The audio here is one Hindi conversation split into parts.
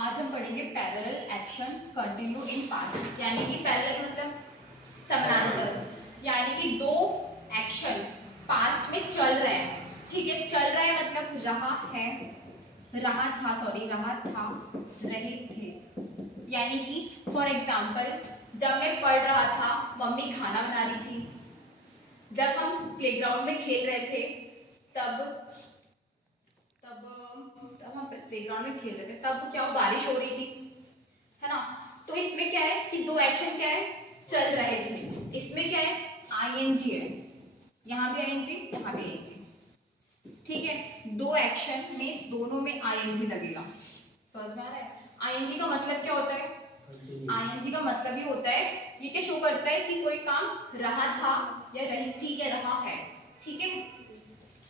आज हम पढ़ेंगे parallel action continue in past, यानी कि पैरेलल मतलब समानांतर, यानी कि दो एक्शन पास्ट में चल रहे हैं। ठीक है, चल रहा है मतलब रहा है, रहा था, सॉरी रहा था, रहे थे। यानी कि फॉर एग्जाम्पल जब मैं पढ़ रहा था मम्मी खाना बना रही थी, जब हम प्लेग्राउंड में खेल रहे थे तब हम प्लेग्राउंड में खेल रहे थे तब क्या बारिश हो रही थी, है ना। तो इसमें क्या है कि दो एक्शन क्या है, चल रहे थे। इसमें क्या है, आईएनजी है, यहाँ भी आईएनजी, यहाँ भी आईएनजी। ठीक है, दो एक्शन में दोनों में आईएनजी लगेगा। समझ में आ रहा है? आईएनजी का मतलब क्या होता है? आईएनजी का मतलब ये होता है, ये क्या शो करता है कि कोई काम रहा था या रही थी या रहा है। ठीक है,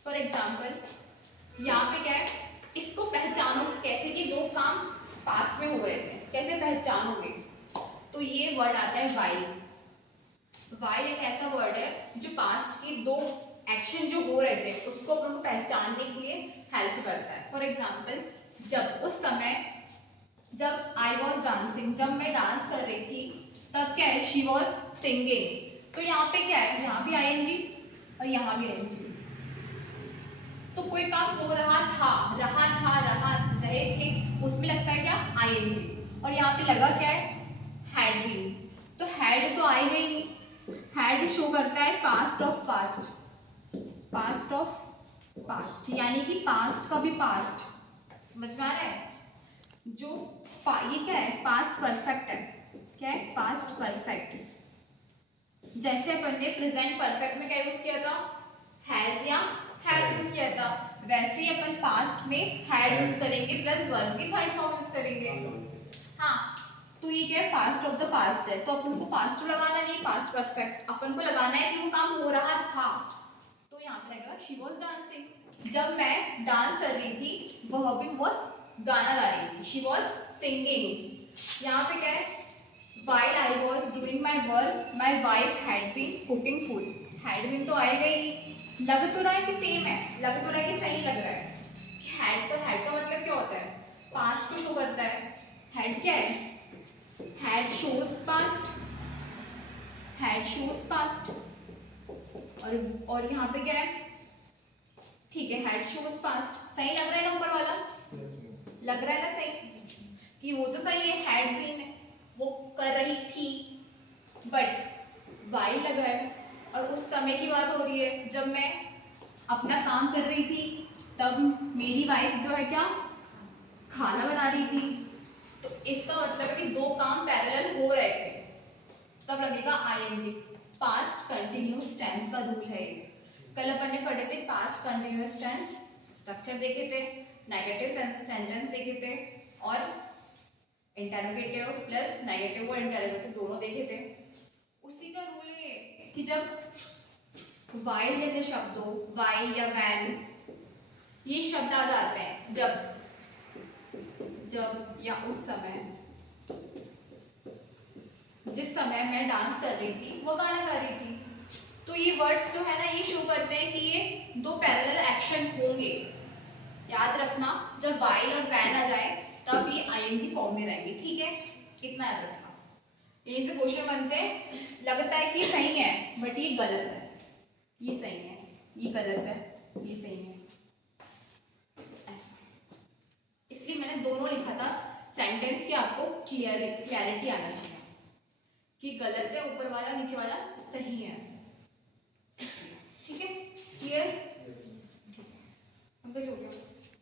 फॉर एग्जाम्पल यहाँ पे क्या है, इसको पहचानो कैसे कि दो काम पास्ट में हो रहे थे, कैसे पहचानोगे? तो ये वर्ड आता है वाइल। वाइल एक ऐसा वर्ड है जो पास्ट की दो एक्शन जो हो रहे थे उसको अपन को पहचानने के लिए हेल्प करता है। फॉर एग्जाम्पल जब उस समय जब आई वॉज डांसिंग, जब मैं डांस कर रही थी तब क्या है, शी वॉज सिंगिंग। तो यहाँ पे क्या है, यहाँ भी आईएनजी और यहाँ भी आईएनजी। तो कोई काम हो रहा था, रहे थे, उसमें लगता है क्या, आईएनजी। और यहाँ पे लगा क्या है, हैड बीन। तो हैड तो आएगा ही नहीं, हैड शो करता है past of past, past of past, यानी कि पास्ट का भी पास्ट। समझ में आ रहा है? जो ये क्या है, पास्ट परफेक्ट है। क्या है, पास्ट परफेक्ट। जैसे अपन ने प्रेजेंट परफेक्ट में क्या यूज किया था, हैज या हैव यूज किया था, वैसे ही अपन पास्ट में हैड यूज करेंगे प्लस वर्ब की थर्ड फॉर्म यूज करेंगे। हाँ, तो ये क्या है, पास्ट ऑफ द पास्ट है, तो अपन को पास्ट लगाना नहीं, पास्ट परफेक्ट अपन को लगाना है कि वो काम हो रहा था। तो यहाँ पे लगेगा शी वॉज डांसिंग। जब मैं डांस कर रही थी वह भी वॉज गाना गा रही थी, शी वॉज सिंगिंग। यहाँ पे क्या है, while I was doing my work my wife had been cooking food। had been तो आएगा ही, लग तो रहा है कि सेम है, लग तो रहा है कि सही लग रहा है। had का मतलब क्या होता है, पास्ट को शो करता है। had क्या है, had shows past, had shows past। और यहाँ पे क्या है, ठीक है, had shows past। सही लग रहा है ना ऊपर वाला? लग रहा है ना सही, कि वो तो सही है, had been वो कर रही थी, बट वाइल लगा है। और उस समय की बात हो रही है जब मैं अपना काम कर रही थी, तब मेरी वाइफ जो है क्या, खाना बना रही थी। तो इसका मतलब है कि दो काम पैरेलल हो रहे थे, तब लगेगा आईएनजी। पास्ट कंटिन्यूअस टेंस का रूल है ये। कल अपन ने पढ़े थे पास्ट कंटिन्यूअस टेंस, स्ट्रक्चर देखे थे, नेगेटिव सेंटेंस देखे थे, और इंटरोगेटिव प्लस नेगेटिव और इंटरोगेटिव दोनों देखे थे। उसी का रूल है कि जब वाइल जैसे शब्द हो, वाइल या वैन, ये शब्द आ जाते हैं जब या उस समय, जिस समय मैं डांस कर रही थी वो गाना गा रही थी। तो ये वर्ड्स जो है ना, ये शो करते हैं कि ये दो पैरेलल एक्शन होंगे। याद रखना, जब वाइल और वैन आ जाए तब ये आईएनजी फॉर्म में रहेंगे। ठीक है, इतना याद रखना। यहीं से क्वेश्चन बनते हैं, लगता है कि सही है बट ये गलत है, ये सही है, ये गलत है, ये सही है, ऐसा। इसलिए मैंने दोनों लिखा था सेंटेंस की, आपको क्लियरिटी आना चाहिए कि गलत है ऊपर वाला, नीचे वाला सही है।